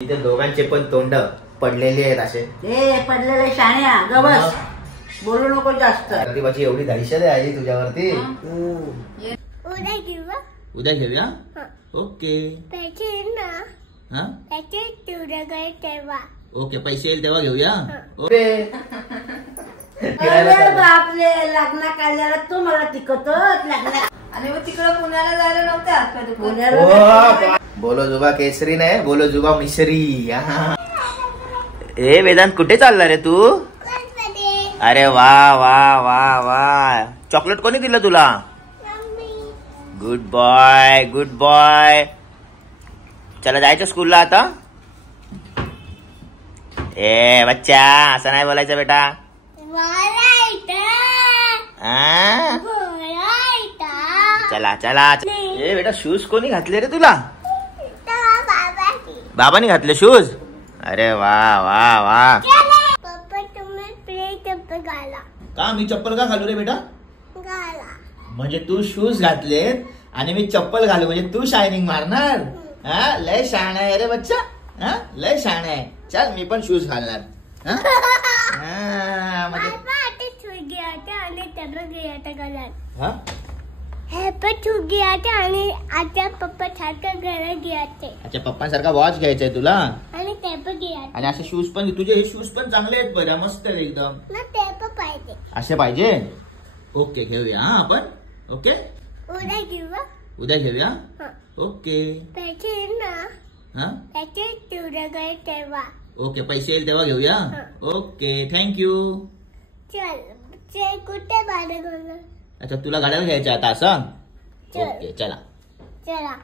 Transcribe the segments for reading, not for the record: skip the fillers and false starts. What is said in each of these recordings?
इथे दोघांचे पण तोंड पडलेले आहेत असे. ए पडलेले शाण्या गबस, बोलू नको जास्त. प्रतिभाची एवढी दहशत आहे तुझ्यावरती. उद्या घेऊया. ओके ओके, पैसे येईल तेव्हा घेऊया. ओके बापले, लग्न काढल्याला तू मला तिकत लग्न. आणि मग तिकडं पुण्याला जायला नव्हत्या. पुण्याला बोलो जुबा केसरी नाही, बोलो जुबा मिसरी. ए वेदांत, कुठे चालला रे तू? अरे वा वा वा वा, चॉकलेट कोणी दिलं तुला? Good boy good boy. चला जायचं स्कूलला आता. ए बच्चा, असं नाही बोलायचं बेटा. चला चला. ए बेटा, शूज कोणी घातले रे तुला? बाबांनी घातले शूज. अरे वा वा वा. पप्पा तुम्ही प्ले चप्पल घाला. का मी चप्पल का घालू रे बेटा? म्हणजे तू शूज घातलेत आणि मी चप्पल घालू म्हणजे तू शायनिंग मारणार? हा, लय शहाणा आहे रे बच्चा. हा, लय शहाणा आहे. चल मी पण शूज घालणार. म्हणजे आणि आता पप्पा सारखं घर घ्यायचे. अच्छा, पप्पांसारखा वॉच घ्यायचाय तुला आणि टेप घ्यायचे. आणि असे शूज पण, तुझे हे शूज पण चांगले आहेत बघा, मस्त आहे एकदम. ना टेप पाहिजे. असे पाहिजे. ओके घेऊया हा आपण. ओके उद्या घेऊया. उद्या घेऊया. ओके पैसे ना, हा पैसे तुझ्याकडे ठेवा. ओके, पैसे येईल तेव्हा घेऊया. Okay thank you. चल ते कुठे भाडे घेऊन. अच्छा, तुला गाड्याला घ्यायच्या आता असं. चल. ओके चला चला.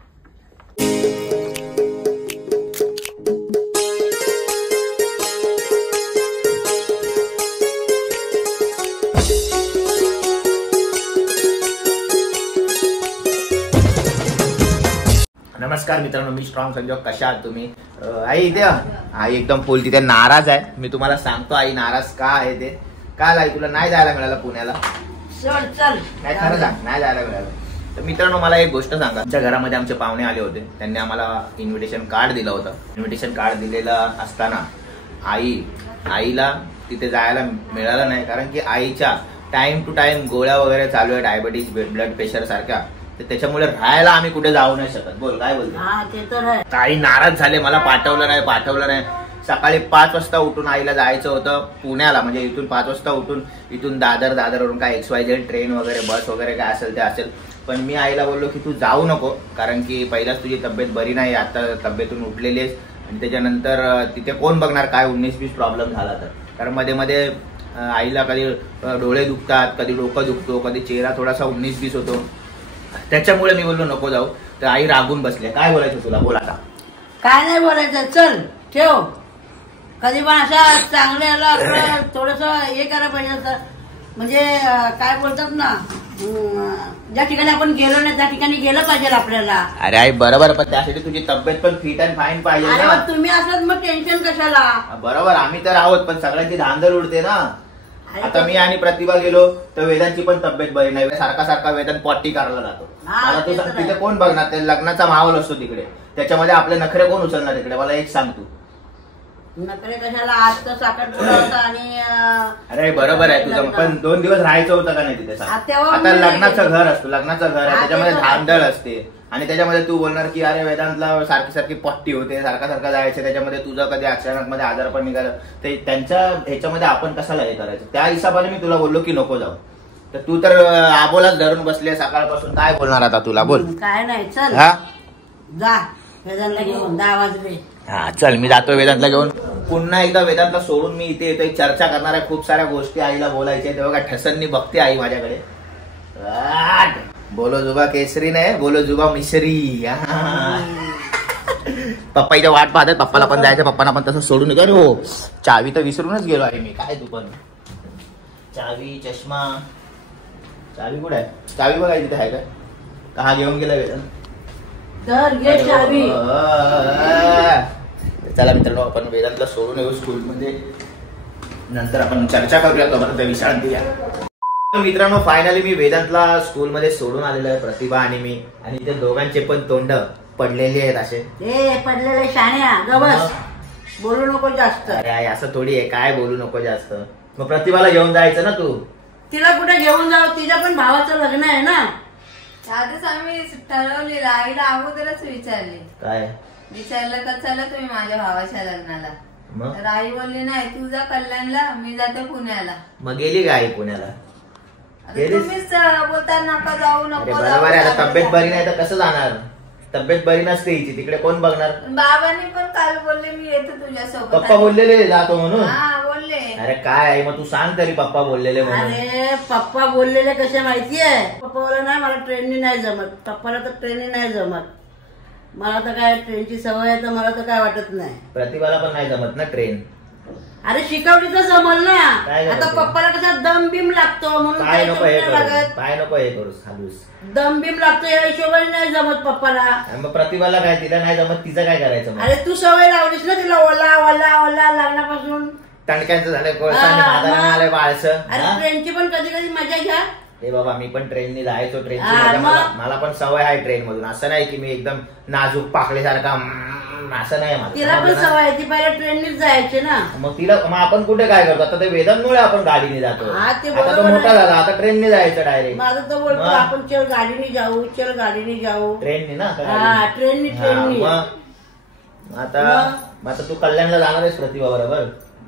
नमस्कार मित्रांनो, मी स्ट्रॉंग संजोग. कशा आहात तुम्ही? आई इथे. आई एकदम फुल तिथे नाराज आहे. मी तुम्हाला सांगतो आई नाराज का आहे ते. काल आई तुला नाही जायला मिळालं पुण्याला. चल चल. नाही खरं सांग, नाही जायला मिळालं. तर मित्रांनो, मला एक गोष्ट सांगा. आमच्या घरामध्ये आमचे पाहुणे आले होते. त्यांनी आम्हाला इन्व्हिटेशन कार्ड दिलं होतं. इन्व्हिटेशन कार्ड दिलेलं असताना आईला तिथे जायला मिळालं नाही, कारण की आईच्या टाइम टू टाइम गोळ्या वगैरे चालू आहे, डायबिटीज, ब्लड प्रेशर सारख्या. तर त्याच्यामुळे राहायला आम्ही कुठे जाऊ नाही शकत. बोल काय बोलतो? हा ते तर आहे. आई नाराज झाले, मला पाठवलं नाही. सकाळी 5 वाजता उठून आईला जायचं होतं पुण्याला. म्हणजे इथून 5 वाजता उठून इथून दादरवरून काय XYZ ट्रेन वगैरे बस वगैरे काय असेल ते असेल. पण मी आईला बोललो की तू जाऊ नको, कारण की पहिलाच तुझी तब्येत बरी नाही, आता तब्येतून उठलेली आहेस. आणि त्याच्यानंतर तिथे कोण बघणार काय 19-20 प्रॉब्लेम झाला तर. कारण मध्ये मध्ये आईला कधी डोळे दुखतात, कधी डोकं दुखतो, कधी चेहरा थोडासा 19-20 होतो. त्याच्यामुळे मी बोललो नको जाऊ. तर आई रागून बसले. काय बोलायचं तुला? बोल आता. काय नाही बोलायचं. चल ठेव. कधी पण अशा चांगल्याला थोडस हे करायला पाहिजे. म्हणजे काय बोलतात ना, ज्या ठिकाणी आपण गेलो नाही त्या ठिकाणी गेलं पाहिजे आपल्याला. अरे आई बरोबर, पण त्यासाठी तुझी तब्येत पण फिट अँड फाईन पाहिजे अरे ना. मग तुम्ही असलात मग टेन्शन कशाला. बरोबर, आम्ही तर आहोत, पण सगळ्यांची धांदल उडते ना. आता मी आणि प्रतिभा गेलो तर वेदांची पण तब्येत बरी नाही. सारखा वेदांत पॉटी करायला जातो. मला तू सांग, तिथे कोण बघणार? ते लग्नाचा माहोल असतो तिकडे, त्याच्यामध्ये आपले नखरे कोण उचलणार तिकडे? मला एक सांग तू. नखरे कशाला? आज तर साखरपुडा होता आणि अरे बरोबर आहे तुझं, पण 2 दिवस राहायचं होतं का नाही तिथे? आता लग्नाचं घर असतो, लग्नाचं घर आहे, त्याच्यामध्ये धांदल असते. आणि त्याच्यामध्ये तू बोलणार की अरे वेदांतला सारखी पट्टी होते, सारखं जायचं, त्याच्यामध्ये तुझं कधी अचानक मध्ये आजार पण निघालं ते त्यांच्या ह्याच्यामध्ये आपण कशाला हे करायचं? त्या हिशोबाने मी तुला बोललो की नको जाऊ. तर तू तर आबोलाच धरून बसले सकाळपासून. काय बोलणार आता तुला? बोल. काय नाही. चल हा जा वेदांतला घेऊन. 10 वाजले. हा चल, मी जातो वेदांतला घेऊन. पुन्हा एकदा वेदांतला सोडून मी इथे येतोय. चर्चा करणार आहे, खूप साऱ्या गोष्टी आईला बोलायच्या. तेव्हा का ठसननी बघते आई माझ्याकडे. बोलो जुबा केसरी नाही, बोलो जुबा मिसरी. पप्पा इथे वाट पाहतात. पप्पाला पण जायचं, पप्पांना पण तसं सोडून गेलो. हो, चावी तर विसरूनच गेलो आहे मी. काय तू पण चावी, चष्मा, चावी कुठे आहे? चावी बघाय तिथे आहे काय? का घेऊन गेला वेदांत? तर घे चावी. चला मित्रांनो, आपण वेदांतला सोडून येऊ स्कूलमध्ये. नंतर आपण चर्चा करूया, तोपर्यंत विश्रांती घ्या. मित्रांनो फायनली मी वेदांतला स्कूलमध्ये सोडून आलेलो आहे, प्रतिभा आणि मी. आणि ते दोघांचे पण तोंड पडलेले आहेत असे. ए पडलेले शाण्या गबस, बोलू नको जास्त. अरे आई असं थोडी आहे, काय बोलू नको जास्त. मग प्रतिभाला घेऊन जायचं ना तू. तिला कुठे घेऊन जाऊ, तिच्या पण भावाचं लग्न आहे ना. आधीच आम्ही ठरवलेलं, आईला अगोदरच विचारले. काय विचारलं का चला तुम्ही माझ्या भावाच्या लग्नाला. मग तर आई बोलली नाही, तू जा कल्याणला, मी जाते पुण्याला. मग गेली का आई पुण्याला? गेलीस? तुम्हीच बोलता नका जाऊ अरे नको बरोबर आहे, आता जाऊ. तब्येत बरी नाही तर कसं जाणार? तब्येत बरी नसते हिची, तिकडे कोण बघणार? बाबांनी पण काल बोलले मी येतो तुझ्यासोबत. पप्पा बोललेले जातो म्हणून. हा बोलले. अरे काय आहे मग तू सांग तरी पप्पा बोललेले म्हणून. अरे पप्पा बोललेले कसे माहितीये? पप्पा बोला नाही मला ट्रेननी नाही जमत. पप्पाला तर ट्रेननी नाही जमत. मला तर काय ट्रेनची सवय आहे तर मला तर काय वाटत नाही. प्रतिभाला पण नाही जमत ना ट्रेन. अरे शिकवली तर जमल ना. काय आता जमत? पप्पाला कसा दम बिम लागतो म्हणून काय नको हे नाही करू, लागत. काय नको हे करूस हालूस. दम बिम लागतो या हिशोबाने नाही जमत पप्पाला. आणि मग प्रतिभाला काय, तिला नाही जमत, तिचं काय करायचं मग? अरे तू सवय लावलीस ना तिला ओला ओला ओला लागण्यापासून. टणक्यांचं झालंय कोळसा आणि हा, म्हाताऱ्यानं मग. आलंय बाळसं. अरे हा? ट्रेनची पण कधी कधी मजा घ्या. हे बाबा मी पण ट्रेननी जायचो, ट्रेनची हा, मजा मग. मला पण सवय आहे ट्रेन मधून. असं नाही की मी एकदम नाजूक पाकळीसारखा असं नाही माझं. तिला पण सवय आहे, ती पहिल्या ट्रेननीच जायची ना. मग तिला, मग आपण कुठे काय करतो आता? ते वेदांमुळे आपण गाडीने जातो. हा, ते आता तो बरोबर मोठा आहे. झाला, आता ट्रेनने जायचं डायरेक्ट. माझं तर बोलतो मग? आपण चल गाडीने जाऊ, चल गाडीने जाऊ. ट्रेनने ना आता हा गाडीने. ट्रेननी हा, ट्रेननी. मग आता तू कल्याणला जाणार आहेस प्रतिभा बरोबर?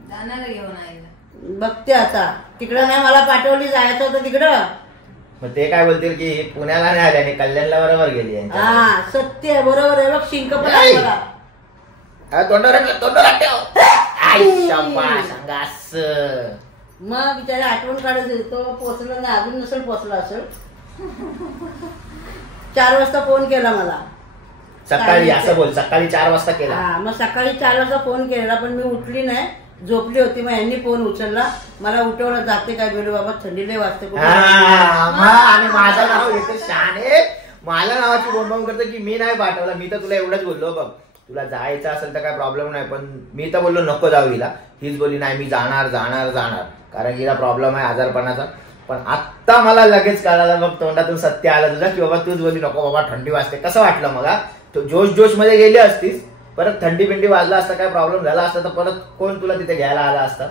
जाणार घेऊन आईला. बघते आता. तिकडं नाही मला पाठवली, जायचं होतं तिकडं. मग ते काय बोलतील की हे पुण्याला नाही आले आणि कल्याणला बरोबर गेली यांच्या. हा सत्य आहे, बरोबर आहे. बघ शिंक पण आहे नाही. मला. तोंडावर ठेव. आई शाबास, अंगास. मग बिचारी आठवण काढत तो पोचला नाही, अजून नसेल पोचला असेल. 4 वाजता फोन केला मला. सकाळी असं बोल, सकाळी 4 वाजता केला. हा मग सकाळी 4 वाजता फोन केला पण मी उठली नाही, झोपली होती. मग यांनी फोन उचलला, मला उठवलं. जाते काय बोलू बाबा, थंडी लय वाजते. हा, मग आणि माझं नाव घेतो शाने, मला नावाची बोंबाम करतो की मी नाही पाठवला. मी तर तुला एवढंच बोललो बघ, तुला जायचं असेल तर काय प्रॉब्लेम नाही, पण मी तर बोललो नको जाऊ हिला. हीच बोलली नाही मी जाणार जाणार जाणार, कारण हिला प्रॉब्लेम आहे आजारपणाचा. पण आत्ता मला लगेच कळालं बघ, तोंडातून सत्य आलं तुझं की बाबा तूच बोलली नको बाबा थंडी वाजते. कसं वाटलं मग? जोश जोश मध्ये गेली असतीस, परत थंडी पिंडी वाजला असता, काय प्रॉब्लेम झाला असता तर परत कोण तुला तिथे घ्यायला आला असता?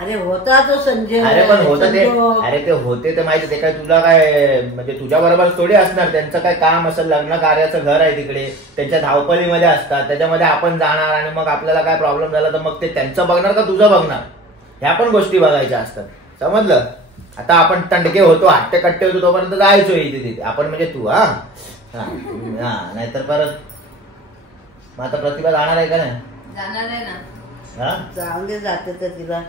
अरे होता तो संजय. अरे पण होतं ते, संजोग. अरे ते होते ते माहिती. ते काय तुला काय म्हणजे तुझ्या बरोबर थोडी असणार, त्यांचं काय काम असेल, लग्न कार्याचं घर आहे तिकडे, त्यांच्या धावपळीमध्ये असतात, त्याच्यामध्ये आपण जाणार आणि मग आपल्याला काय प्रॉब्लेम झाला तर मग ते त्यांचं बघणार का तुझं बघणार? ह्या पण गोष्टी बघायच्या असतात, समजलं? आता आपण टंडके होतो, हट्टे कट्टे होतो, तोपर्यंत जायचो इथे तिथे आपण, म्हणजे तू हा नाहीतर परत. मग आता प्रतिभा जाणार आहे का नाही? जाणार आहे ना. हा जाऊन दे, जाते तर तिला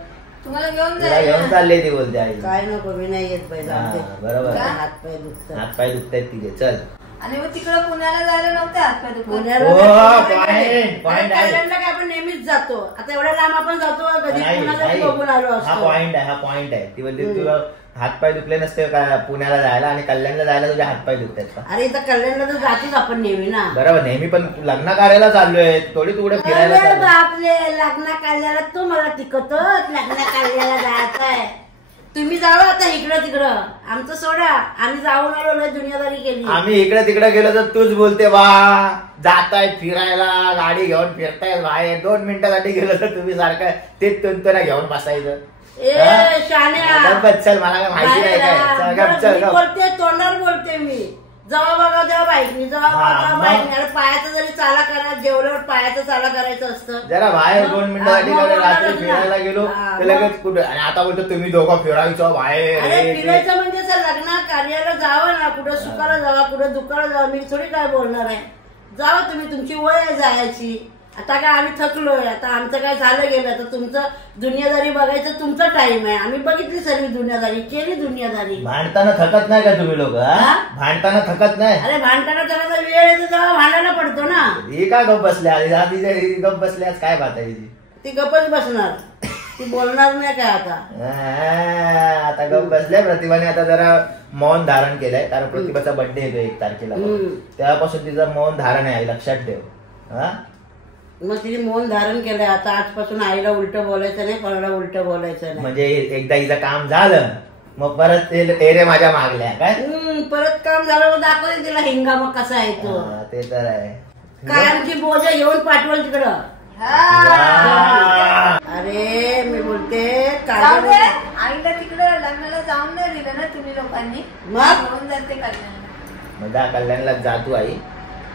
तुम्हाला घेऊन तुला जाईल घेऊन ना. चालले ती बोलते आई. काय नको, मी नाही येत पाहिजे. हा, बरोबर. हात पाय दुखतात. हातपाय दुखतायत तिथे. चल आणि मग तिकडं पुण्याला जायला नव्हते हातपाय दुखत. पुण्याला हो, जायचं point, नाही. point आहे. कल्याणला काय आपण नेहमीच जातो. आता एवढ्या लांब आपण जातो, कधी नाही, पुण्याला नाही. बघून आलो हा असतो. पॉइंट आहे, हा पॉइंट आहे. ती बोलते तुला हातपाय दुखले नसते का पुण्याला जायला, आणि कल्याणला जायला तुझे हातपाय दुखतात का? अरे इथं कल्याणला तर जातोच आपण नेहमी ना. बरोबर, नेहमी. पण लग्न कार्याला चाललोय, थोडी तुकडे फिरायला अरे चाललोय. बापले, लग्न काढल्याला तू मला तिकत लग्न काढल्याला जायचंय. तुम्ही जावं आता इकडं तिकडं, आमचं सोडा. आम्ही जाऊन आलो, लय दुनियादारी केली. आम्ही इकडे तिकडे गेलो तर तूच बोलते वा जातायत फिरायला, गाडी घेऊन फिरतायत बाहेर. 2 मिनिटासाठी गेलो तर तुम्ही सारखं तेच तुंतुऱ्या घेऊन बसायचं. ए शाण्या, चल, मला काय माहिती नाही काय. चल, गप, चल, मी गप. बोलते, तोंडावर बोलते मी. जेव्हा बघा तेव्हा बाईकनी, जेव्हा हा, बघा तेव्हा मग? बाईकनी. अरे पायाचं जरी चाला करा, जेवल्यावर पायाचं चाला करायचं असतं. जरा बाहेर 2 मिनिटासाठी हा, मग रात्री बरोबर फिरायला ना. गेलो हा, तर मग? लगेच कुठे. आणि आता बोलतो तुम्ही दोघं फिरायचं बाहेर. अरे हे, ते. फिरायचं म्हणजे असं लग्न कार्याला जावं ना, कुठं सुखाला जावा, कुठं दुःखाला जावं. मी थोडी काय बोलणार आहे. जावं तुम्ही, तुमची वय आहे जायची. आता काय आम्ही थकलोय, आता आमचं काय झालं गेलं, तर तुमचं दुनियादारी बघायचं तुमचा टाइम आहे. आम्ही बघितली सर्व दुनियादारी, केली दुनियादारी. भांडताना थकत नाही का तुम्ही लोक? हा? भांडताना थकत नाही? अरे भांडताना करायचा वेळ येतो तेव्हा भांडायला पडतो ना. ही का गप बसल्या? आधी गप बसल्यास काय बात आहे हिची? ती गपच बसणार, ती बोलणार नाही काय आता. आता गप बसल्या. प्रतिभाने आता जरा मौन धारण केलंय, कारण प्रतिभाचा बर्थडे येतो 1 तारखेला. तेव्हापासून तिचं मौन धारण आहे, लक्षात ठेव. हा, मग तिने मौन धारण केलंय. आता आजपासून आईला उलट बोलायचं नाही, कोणाला उलट बोलायचं नाही. म्हणजे एकदा हिचं काम झालं मग परत एरे माझ्या मागल्या काय. परत काम झालं दाखवते तिला हिंगामा कसा आहे तो. हा, ते तर आहे. कायमची बोजा येऊन पाठवल तिकडं. हा. अरे मी बोलते जाऊ दे. काय आईला तिकडे लग्नाला जाऊन नाही दिलं ना तुम्ही लोकांनी. मग? घेऊन जाते कल्याणला. मग जा कल्याणला जा तू आई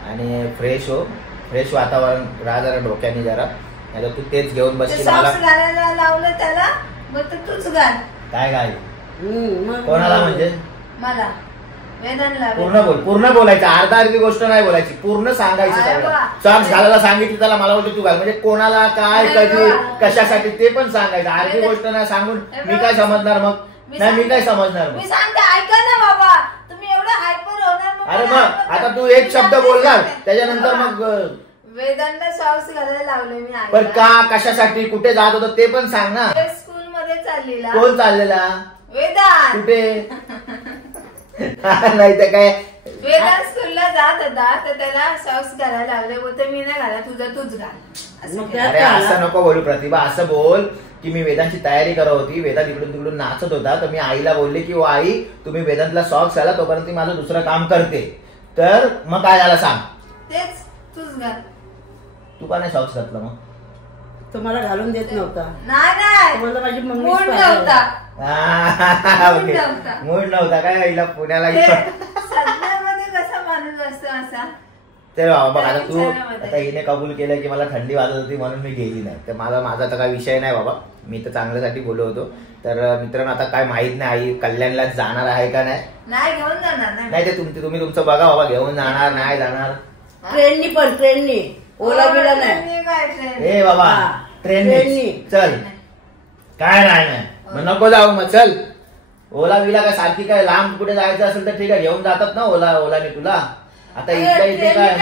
आणि फ्रेश हो. फ्रेश वातावरण राहा जरा डोक्याने जरा. नाही तू तेच घेऊन ते बसली मला. सॉक्स घालायला लावलं त्याला मग तर तूच घाल. काय काय मग कोणाला म्हणजे मला वेदांना पूर्ण बोलायचं. अर्धा अर्धी गोष्ट नाही बोलायची. पूर्ण सांगायचं अरे सगळं. वा. सॉक्स घालायला सांगितलं त्याला मला बोलतो तू घाल. म्हणजे कोणाला काय अरे कधी वा. कशासाठी ते पण सांगायचं. अर्धी गोष्ट नाही सांगून मी काय समजणार मग. नाही मी काय समजणार मी मग. सांगते ऐका ना बाबा तुम्ही एवढं हायपर होणार मग अरे मला मग hyper आता तू करते. एक शब्द बोलणार त्याच्यानंतर हा. मग वेदांना सॉक्स घालायला लावले मी पण आईला. का कशासाठी कुठे जात होतं ते पण सांग ना. स्कूल मध्ये चाललेला कोण चाललेला वेदांत कुठे नाही तर काय. वेदांत स्कूलला जात होता तर त्याला सॉक्स घालायला लावले बोलते मी नाही घाला तुझं तूच घाल असं मग केलं. अरे असं नको बोलू प्रतिभा. असं बोल की मी वेदांतची तयारी करत होती. वेदांत इकडून तिकडून नाचत होता तर मी आईला बोलले की आई तुम्ही वेदांतला सॉक्स आला तोपर्यंत माझं दुसरं काम करते. तर मग काय झालं सांग. तेच तूच घाल. तू का नाही सॉक्स घातलं मग. तो मला घालून देत नव्हता. नाही तो बोलला माझी मम्मी मूड नव्हता ओके. नव्हता. मूड नव्हता काय आईला पुण्याला ते सध्यामध्ये कसा माणूस असतो असा ते बघ आता तू विचारामध्ये. आता हिने कबूल केलं की मला थंडी वाजत होती म्हणून मी गेली नाही. तर माझा तर काही विषय नाही बाबा. मी तर चांगल्यासाठी बोललो होतो. तर मित्रांनो आता काय माहित नाही आई कल्याणला जाणार आहे का नाही. नाही घेऊन जाणार नाही ते तुम्ही तुमचं बघा बाबा. घेऊन जाणार नाही जाणार. ट्रेननी पण ट्रेननी ओला बिला नाही. काय ट्रेन ए बाबा हा. ट्रेननी ट्रेननी. चल. काय नाही मग नको जाऊ मग चल. ओला बिला काय सारखी काय लांब कुठे जायचं असेल तर ठीक आहे घेऊन जातात ना ओलाने तुला. आता इथल्या इथे काय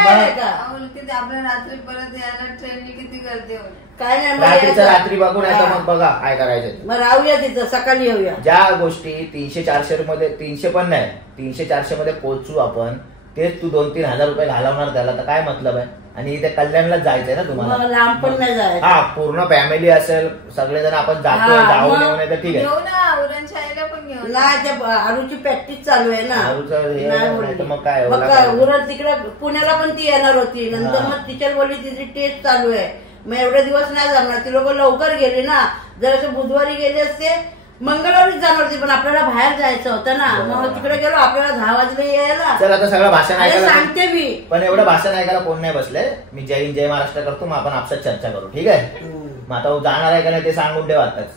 किती आपल्या रात्री परत यायला ट्रेननी किती गर्दी होईल. काय नाही मग रात्रीचं यायचं. रात्री बघून हा. येतं मग बघा काय करायचं. मग राहूया तिथं सकाळी येऊया. ज्या गोष्टी 300-400 मध्ये 300 पण नाही 300-400 मध्ये पोहोचू आपण तेच तू 2-3 हजार रुपये घालवणार त्याला तर काय मतलब आहे. आणि इथे कल्याणला जायचंय ना मग तुम्हाला. लांब पण नाही जायचं. हा पूर्ण फॅमिली असेल सगळेजण आपण जातोय हा, जाऊन मग येऊन आहे तर ठीक आहे. घेऊ ना उरणशाहीला पण घेऊ नाही ते आरूची प्रॅक्टिस चालू आहे ना. आरूचं हे नाही नाही बोलली. तर मग काय, मग ओला काय, काय? उरण तिकडे पुण्याला पण ती येणार होती. नंतर हा. मग टीचर बोलली तिची टेस्ट चालू आहे. मग एवढे दिवस नाही जाणार. ती लोक लवकर गेली ना. जर असं बुधवारी गेले असते मंगळवारीच जाणार होती पण आपल्याला बाहेर जायचं होतं ना. मग तिकडे गेलो आपल्याला 10 वाजले यायला. चल आता सगळं भाषण अरे ऐकायला सांगते मी. पण एवढं भाषण ऐकायला कोण नाही बसले. मी जय हिंद जय महाराष्ट्र करतो. मग आपण आपसात चर्चा करू ठीक आहे. मग आता जाणार आहे का नाही ते सांगून ठेव आताच.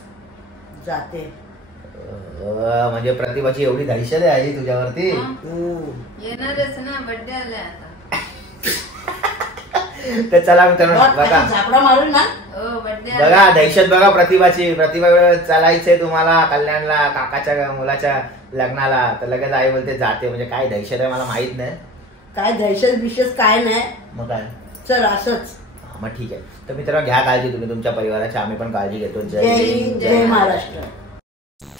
जाते. म्हणजे प्रतिभाची एवढी दहशत आहे आई तुझ्यावरती. येणारच ना बर्थडे आलाय आता. तर चला मित्रांनो बघा झापडा मारून ना. हो बर्थडे बघा दहशत बघा प्रतिभाची. प्रतिभा चालायचंय तुम्हाला कल्याणला काकाच्या मुलाच्या लग्नाला तर लगेच आई बोलते जाते. म्हणजे काय दहशत आहे मला माहित नाही. काय दहशत बिशत काय नाही. मग काय चल असंच. मग ठीक आहे. तर मित्रांनो घ्या काळजी तुम्ही तुमच्या परिवाराची. आम्ही पण काळजी घेतो. जय हिंद जय महाराष्ट्र.